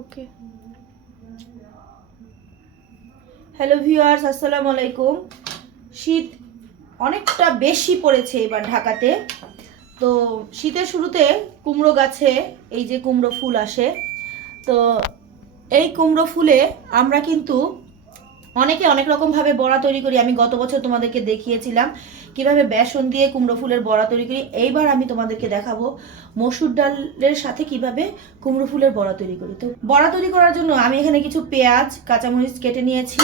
ওকে। Hello viewers, আসসালামু আলাইকুম। শীত অনেকটা বেশি পড়েছে এবার ঢাকাতে। তো শীতের শুরুতে কুমড়ো গাছে এই যে কুমড়ো ফুল আসে। তো এই কুমড়ো ফুলে আমরা কিন্তু অনেকে অনেক রকমভাবে বড়া তৈরি করি। আমি গত বছর তোমাদেরকে দেখিয়েছিলাম কিভাবে বেসন দিয়ে কুমড়ো ফুলের বড়া তৈরি করি। এইবার আমি তোমাদেরকে দেখাবো মসুর ডালের সাথে কিভাবে কুমড়ো ফুলের বড়া তৈরি করি। তো বড়া তৈরি করার জন্য আমি এখানে কিছু পেঁয়াজ কাঁচামরিচ কেটে নিয়েছি,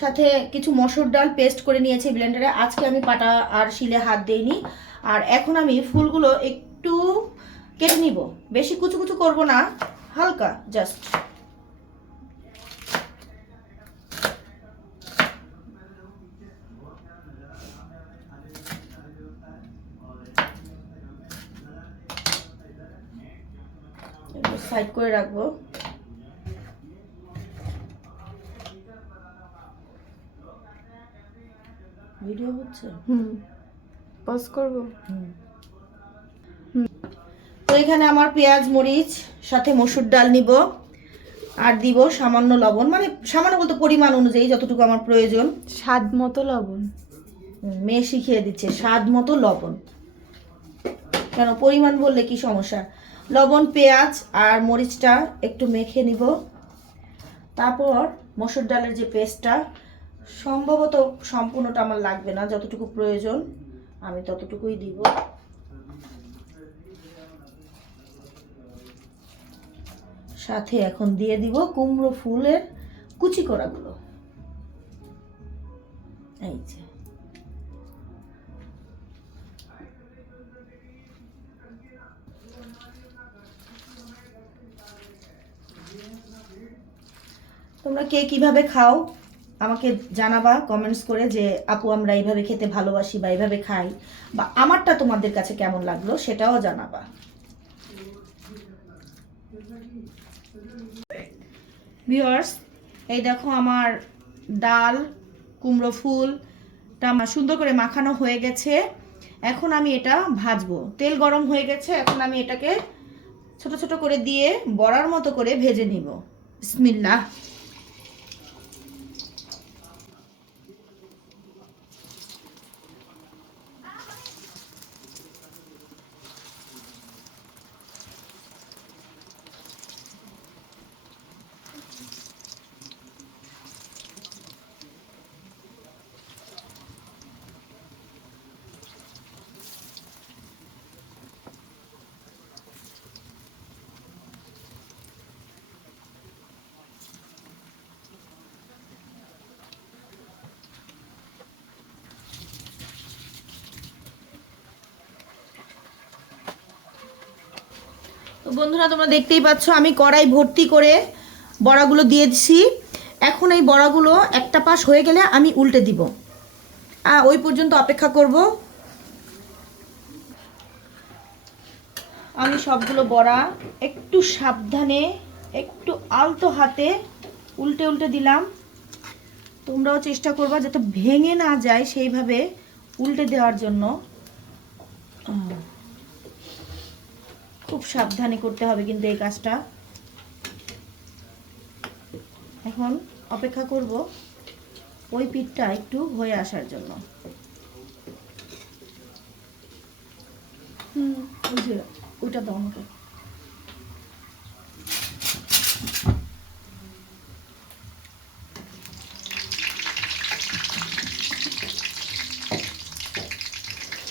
সাথে কিছু মসুর ডাল পেস্ট করে নিয়েছি ব্লেন্ডারে। আজকে আমি পাটা আর শিলে হাত দিইনি। আর এখন আমি ফুলগুলো একটু কেটে নিব, বেশি কুচু কুচু করবো না, হালকা জাস্ট। সাইড করে রাখবো। ভিডিও হচ্ছে, পজ করব। তো এখানে আমার পেঁয়াজ মরিচ সাথে মসুর ডাল নিব, আর দিব সামান্য লবণ, মানে সামান্য বলতে পরিমাণ অনুযায়ী যতটুকু আমার প্রয়োজন। স্বাদ মতো লবণ। মেয়ে শিখিয়ে দিচ্ছে স্বাদ মতো লবণ, কেন পরিমাণ বললে কি সমস্যা। লবণ, পেঁয়াজ আর মরিচটা একটু মেখে নিব। তারপর মসুর ডালের যে পেস্টটা, সম্ভবত সম্পূর্ণটা আমার লাগবে না, যতটুকু প্রয়োজন আমি ততটুকুই দিব। সাথে এখন দিয়ে দিব কুমড়ো ফুলের কুচি করাগুলো। এই যে তোমরা কে কিভাবে খাও আমাকে জানাবা কমেন্টস করে, যে আপু আমরা এইভাবে খেতে ভালোবাসি বা এইভাবে খাই, বা আমারটা তোমাদের কাছে কেমন লাগলো সেটাও জানাবা। ভিউয়ার্স, এই দেখো আমার ডাল কুমড়ো ফুলটা সুন্দর করে মাখানো হয়ে গেছে। এখন আমি এটা ভাজবো। তেল গরম হয়ে গেছে, এখন আমি এটাকে ছোট ছোট করে দিয়ে বড়ার মতো করে ভেজে নিব। বিসমিল্লাহ। তো বন্ধুরা, তোমরা দেখতেই পাচ্ছ আমি কড়াই ভর্তি করে বড়াগুলো দিয়ে দিছি। এখন এই বড়াগুলো একটা পাশ হয়ে গেলে আমি উল্টে দিব, ওই পর্যন্ত অপেক্ষা করব। আমি সবগুলো বড়া একটু সাবধানে, একটু আলতো হাতে উল্টে উল্টে দিলাম। তোমরাও চেষ্টা করবা যাতে ভেঙে না যায়, সেইভাবে উল্টে দেওয়ার জন্য খুব সাবধানে করতে হবে কিন্তু এই কাজটা। এখন অপেক্ষা করব ওই পিঠটা একটু হয়ে আসার জন্য। ওই যে ওইটা দাও আমাকে।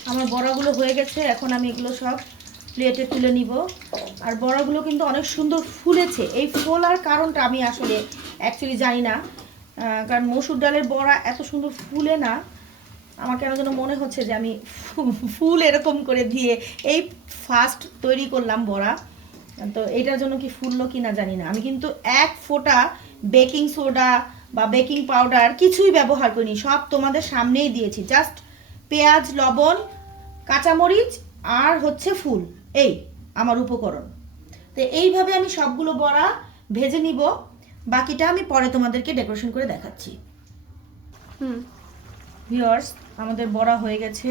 আমার বড়াগুলো হয়ে গেছে, এখন আমি এগুলো সব প্লেটে তুলে নিব। আর বড়াগুলো কিন্তু অনেক সুন্দর ফুলেছে। এই ফোলার কারণটা আমি আসলে অ্যাকচুয়ালি জানি না, কারণ মসুর ডালের বড়া এত সুন্দর ফুলে না। আমার কেন যেন মনে হচ্ছে যে আমি ফুল এরকম করে দিয়ে এই ফার্স্ট তৈরি করলাম বড়া। তো এটার জন্য কি ফুললো কি না জানি না। আমি কিন্তু এক ফোঁটা বেকিং সোডা বা বেকিং পাউডার কিছুই ব্যবহার করিনি, সব তোমাদের সামনেই দিয়েছি। জাস্ট পেঁয়াজ, লবণ, কাঁচামরিচ আর হচ্ছে ফুল, এই আমার উপকরণ। তো এইভাবে আমি সবগুলো বড়া ভেজে নিব, বাকিটা আমি পরে তোমাদেরকে ডেকোরেশন করে দেখাচ্ছি। ভিউয়ার্স, আমাদের বড়া হয়ে গেছে।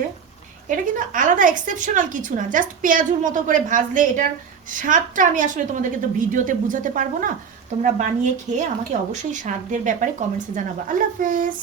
এটা কিন্তু আলাদা এক্সেপশনাল কিছু না, জাস্ট পেঁয়াজুর মতো করে ভাজলে এটার স্বাদটা আমি আসলে তোমাদেরকে তো ভিডিওতে বোঝাতে পারবো না, তোমরা বানিয়ে খেয়ে আমাকে অবশ্যই স্বাদের ব্যাপারে কমেন্টসে জানাবা। আল্লাহ হাফেজ।